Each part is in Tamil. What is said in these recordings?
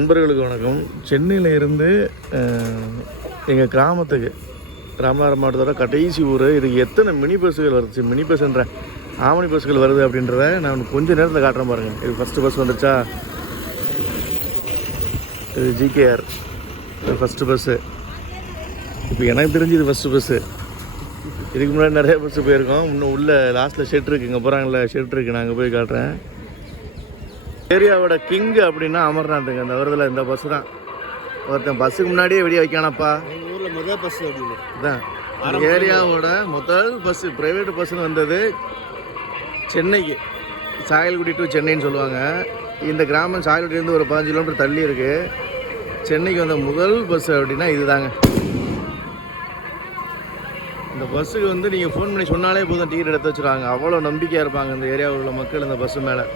நண்பர்களுக்கு வணக்கம். சென்னையில் இருந்து எங்கள் கிராமத்துக்கு ராமநாதபுரம் மாவட்டத்தோட கடைசி ஊர். இதுக்கு எத்தனை மினி பஸ்ஸுகள் வருது, மினி பஸ்ஸுன்ற ஆமணி பஸ்ஸுகள் வருது அப்படின்றத நான் கொஞ்சம் நேரத்தில் காட்டுறேன் பாருங்கள். இது ஃபஸ்ட்டு பஸ் வந்துருச்சா, இது ஜிகேஆர், இது ஃபஸ்ட்டு பஸ்ஸு. இப்போ எனக்கு தெரிஞ்சு இது ஃபஸ்ட்டு பஸ்ஸு. இதுக்கு முன்னாடி நிறைய பஸ்ஸு போயிருக்கோம். இன்னும் உள்ள லாஸ்ட்டில் ஷெட் இருக்குது, இங்கே போகிறாங்களே ஷெட் இருக்குது, நான் அங்கே போய் காட்டுறேன். ஏரியாவோட கிங்கு அப்படின்னா அமர்நாத்துங்க. அந்த வருதில் இந்த பஸ்ஸு தான். ஒருத்தன் பஸ்ஸுக்கு முன்னாடியே வெடிய வைக்கானப்பா. எங்கள் ஊரில் முதல் பஸ்ஸு அப்படின்னு இதுதான் ஏரியாவோட முதல் பஸ்ஸு. ப்ரைவேட் பஸ்ஸுன்னு வந்தது சென்னைக்கு, சாயல்குடி டு சென்னைன்னு சொல்லுவாங்க. இந்த கிராமம் சாயல்குடியிலேருந்து ஒரு 15 கிலோமீட்டர் தள்ளி இருக்குது. சென்னைக்கு வந்த முதல் பஸ்ஸு அப்படின்னா இது தாங்க. இந்த பஸ்ஸுக்கு வந்து நீங்கள் ஃபோன் பண்ணி சொன்னாலே போதும், டிக்கெட் எடுத்து வச்சுருவாங்க. அவ்வளோ நம்பிக்கையாக இருப்பாங்க இந்த ஏரியாவில் உள்ள மக்கள் இந்த பஸ்ஸு மேலே.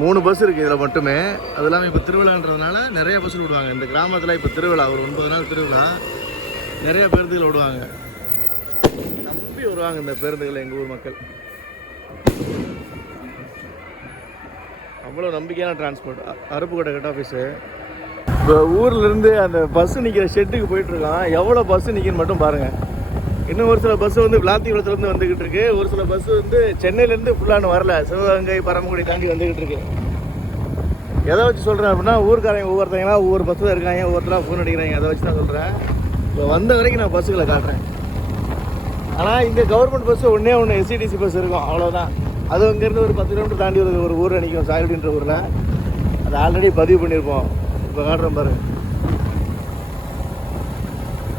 3 பஸ் இருக்குது இதில் மட்டுமே. அது இல்லாமல் இப்போ திருவிழான்றதுனால நிறைய பஸ்ஸில் விடுவாங்க. இந்த கிராமத்தில் இப்போ திருவிழா, ஒரு 9 நாள் திருவிழா, நிறைய பேருந்துகள் விடுவாங்க. நம்பி வருவாங்க இந்த பேருந்துகள் எங்கள் ஊர் மக்கள். அவ்வளோ நம்பிக்கையான டிரான்ஸ்போர்ட். Aruppukottai head office. இப்போ ஊர்லேருந்து அந்த பஸ்ஸு நிற்கிற ஷெட்டுக்கு போயிட்டுருக்கான். எவ்வளோ பஸ்ஸு நிற்கின்னு மட்டும் பாருங்கள். இன்னும் ஒரு சில பஸ்ஸு வந்து விளாத்திக்குளத்துலேருந்து வந்துக்கிட்டு இருக்கு. ஒரு சில பஸ்ஸு வந்து சென்னையிலேருந்து ஃபுல்லானு வரல, சிவகங்கை பரமக்குடி தாண்டி வந்துக்கிட்டு இருக்கு. எதை வச்சு சொல்கிறேன் அப்படின்னா, ஊருக்காரங்க ஒவ்வொருத்தங்களா ஒவ்வொரு பஸ்ஸு தான் இருக்காங்க, ஒவ்வொருத்தராக ஃபோன் அடிக்கிறாங்க. அதை வச்சு தான் சொல்கிறேன். இப்போ வந்த வரைக்கும் நான் பஸ்ஸுகளை காட்டுறேன். ஆனால் இங்கே கவர்மெண்ட் பஸ்ஸு ஒன்றே ஒன்று எஸ்சிடிசி பஸ் இருக்கும், அவ்வளோதான். அது அங்கேருந்து ஒரு 10 கிலோமீட்டர் தாண்டி ஒரு ஊர் நிற்கும், சாயல்குடின்ற ஊரில். அது ஆல்ரெடி பதிவு பண்ணியிருப்போம். இப்போ காட்டுறேன் பாரு.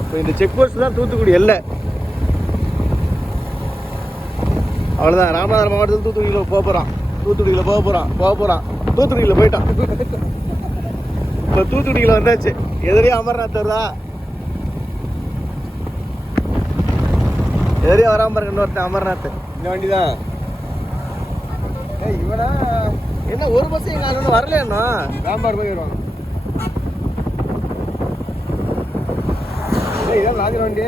இப்போ இந்த செக் போஸ்ட் தான் தூத்துக்குடி எல்லை. அவ்வளோதான். ராமநாதபுரம் மாவட்டத்தில் தூத்துக்குடியில் போகிறான், தூத்துக்குடியில் போகிறான், தூத்துக்குடியில் போயிட்டான். இப்போ தூத்துக்குடியில் வந்தாச்சு. எதிரியா அமர்நாத் வருதா, எதிரியா வராமல் பாருங்க. இன்னொருத்தன் அமர்நாத். இந்த வண்டி தான். இவனா என்ன ஒரு பஸ் எங்கள் அங்கே வரலன்னா ராம்பார் போயிடுவான். இதான் லாஜர் வண்டி,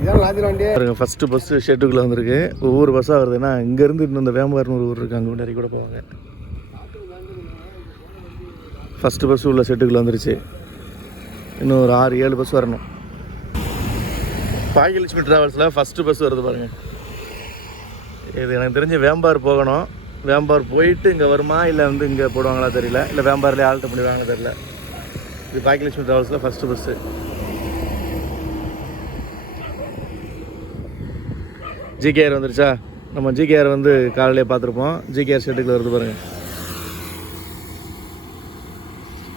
இதான் லாஜர் வண்டி. ஃபஸ்ட்டு பஸ்ஸு ஷெட்டுக்குள்ளே வந்திருக்கு. ஒவ்வொரு பஸ்ஸாக வருதுன்னா இங்கேருந்து இன்னும் இந்த வேம்பர்னு ஒரு ஊர் இருக்குது, அங்கே முன்னாடி கூட போவாங்க. ஃபஸ்ட்டு பஸ்ஸு உள்ள ஷெட்டுக்குள்ளே வந்துருச்சு. இன்னும் ஒரு 6-7 பஸ் வரணும். பாக்கியலட்சுமி ட்ராவல்ஸில் ஃபஸ்ட்டு பஸ் வருது பாருங்கள். இது எனக்கு தெரிஞ்சு வேம்பார் போகணும். வேம்பார் போயிட்டு இங்கே வருமா, இல்லை வந்து இங்கே போடுவாங்களா தெரியல, இல்லை வேம்பார்லேயே ஆல்ட்டு பண்ணிடுவாங்களா தெரியல. இது பாக்கியலட்சுமி ட்ராவல்ஸில் ஃபஸ்ட்டு பஸ்ஸு. ஜிகேஆர் வந்துருச்சா. நம்ம ஜிகேஆர் வந்து காலையிலே பார்த்துருப்போம். ஜிகேஆர் ஷெட்டுக்குள்ள வருது பாருங்கள்.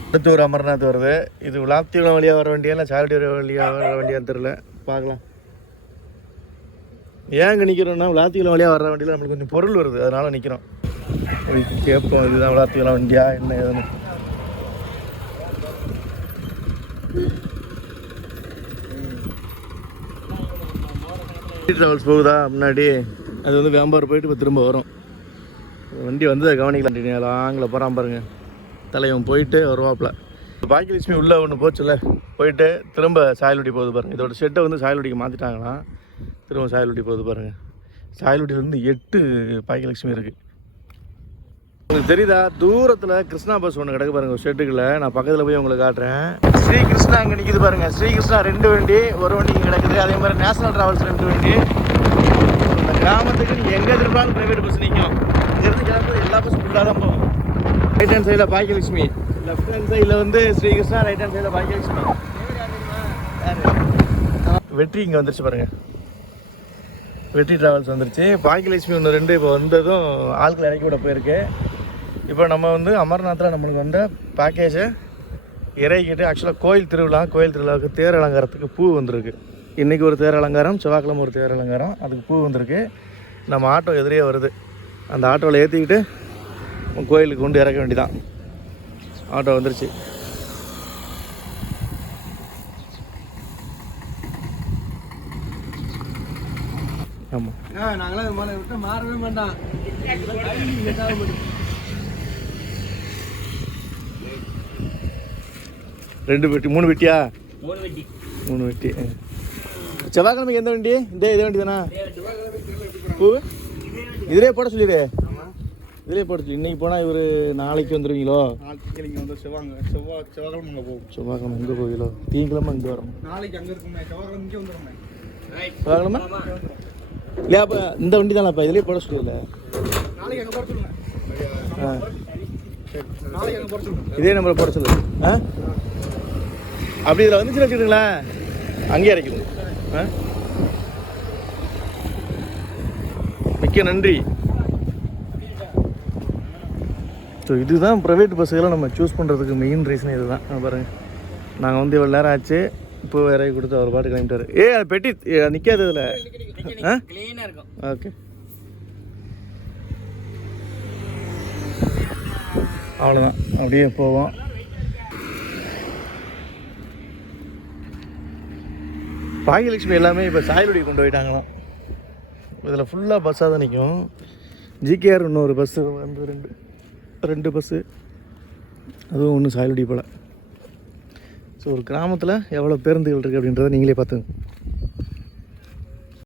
அடுத்து ஒரு அமர்நாத் வருது. இது விளாத்திகுளம் வழியாக வர வண்டியா இல்லை சாயல்குடி வழியாக வர வண்டியான்னு தெரில, பார்க்கலாம். ஏன் இங்கே நிற்கிறோன்னா, விளாத்திகுளம் வழியாக வர வண்டியில் நம்மளுக்கு கொஞ்சம் பொருள் வருது, அதனால் நிற்கிறோம். கேட்போம் இதுதான் விளாத்திகுளம் வண்டியா என்ன ஏதுன்னு. ட்ராவல்ஸ் போகுதா முன்னாடி, அது வந்து வேம்பார் போயிட்டு இப்போ திரும்ப வரும். வண்டி வந்து கவனிக்கலாம். லாங்கில் போகிறான் பாருங்க, தலைவன் போயிட்டு வருவாப்பில். பாக்கியலட்சுமி உள்ளே ஒன்று போச்சுல, போயிட்டு திரும்ப சாயல்குடி போகுது பாருங்கள். இதோட ஷெட்டை வந்து சாயல்குடிக்கு மாற்றிட்டாங்கன்னா திரும்ப சாயல்குடி போகுது பாருங்கள். சாயல்குடியிலேருந்து 8 பாக்கியலட்சுமி இருக்குது. உங்களுக்கு தெரியுதா, தூரத்தில் கிருஷ்ணா பஸ் ஒன்று கிடக்கு பாருங்கள் ஒரு ஷெட்டுக்குள்ளே. நான் பக்கத்தில் போய் உங்களுக்கு காட்டுறேன். ஸ்ரீகிருஷ்ணா அங்கே நிற்கிது பாருங்கள். ஸ்ரீகிருஷ்ணா 2 வண்டி, ஒரு வண்டி இங்கே கிடக்குது. அதே மாதிரி நேஷனல் ட்ராவல்ஸ் 2 வண்டி. இந்த கிராமத்துக்கு நீங்கள் எங்கே திருப்பாலும் ப்ரைவேட் பஸ் நிற்கும். இங்கேருந்து கிளம்புறது எல்லா பஸ்ஸும் ஃபுல்லாக தான் போகும். ரைட் ஹேண்ட் சைடில் பாக்கியலட்சுமி, லெஃப்ட் ஹேண்ட் சைடில் வந்து ஸ்ரீகிருஷ்ணா, ரைட் ஹேண்ட் சைடில் பாக்கியலட்சுமி. வெற்றி இங்கே வந்துருச்சு பாருங்கள். வெற்றி ட்ராவல்ஸ் வந்துருச்சு. பாக்கியலட்சுமி 1-2 இப்போ வந்ததும் ஆட்கள் இறக்கி விட போயிருக்கு. இப்போ நம்ம வந்து அமர்நாத்தில் நம்மளுக்கு வந்த பேக்கேஜை இறக்கிட்டு, ஆக்சுவலாக கோயில் திருவிழாவுக்கு தேர் அலங்காரத்துக்கு பூ வந்திருக்கு. இன்றைக்கி ஒரு தேர் அலங்காரம், செவ்வாய்க்கிழமை ஒரு தேர் அலங்காரம், அதுக்கு பூ வந்திருக்கு. நம்ம ஆட்டோ எதிரியே வருது. அந்த ஆட்டோவில் ஏற்றிக்கிட்டு கோயிலுக்கு கொண்டு இறக்க வேண்டியதான். ஆட்டோ வந்துருச்சு. ஆமாம், நாங்களாம் மேலே விட்டு மாறவே மாட்டோம். 2 பெட்டி 3 பெட்டியா? 3 பெட்டி. செவ்வாய்க்கிழமைக்கு எந்த வண்டி? இதே வண்டி தானா? பூ இதிலே போட சொல்லிடு. இதிலே போட்டு இன்னைக்கு போனால் இவர் நாளைக்கு வந்துடுவீங்களோ? நாளைக்கு இங்கே வந்து செவ்வாய்க்கிழமை அங்கே போகும். செவ்வாய்க்கிழமை இங்கே போவீங்களோ? திங்கக்கிழமை இங்கே வரணும். நாளைக்கு அங்கே இருக்குமே, செவ்வாய்க்கிழமை இங்கே வந்துடுமே. செவ்வாய்க்கிழமை இல்லையா? அப்போ இந்த வண்டி தானேப்பா இதிலே போட சொல்லுவில்ல? நாளைக்கு அங்கே போட சொல்லுங்க. ஆ நாளைக்கு அங்கே போட சொல்லுங்க. இதே நம்பரை போட சொல்லு. ஆ அப்படி இதில் வந்துச்சுன்னு வச்சுக்கிட்டுங்களேன், அங்கேயே இறக்கிடுங்க. ஆ மிக்க நன்றி. ஸோ இதுதான் ப்ரைவேட் பஸ்ஸுக்கெல்லாம் நம்ம சூஸ் பண்ணுறதுக்கு மெயின் ரீசன் இதுதான். பாருங்கள், நாங்கள் வந்து இவ்வளோ நேரம் ஆச்சு, இப்போ வேற கொடுத்து அவர் பாட்டு கிளம்பிட்டார். அது பெட்டி நிற்காது இதில். ஆ க்ளீனாக இருக்கும். ஓகே, அவ்வளோதான், அப்படியே போவோம். பாகியலட்சுமி எல்லாமே இப்போ சாயலுடி கொண்டு போயிட்டாங்களாம். இதில் ஃபுல்லாக பஸ்ஸாக தான் நிற்கும். ஜிகேஆர் இன்னொரு பஸ்ஸு வந்து ரெண்டு பஸ்ஸு, அதுவும் ஒன்று சாயலுடி போல். ஸோ ஒரு கிராமத்தில் எவ்வளோ பேருந்துகள் இருக்குது அப்படின்றத நீங்களே பார்த்துங்க.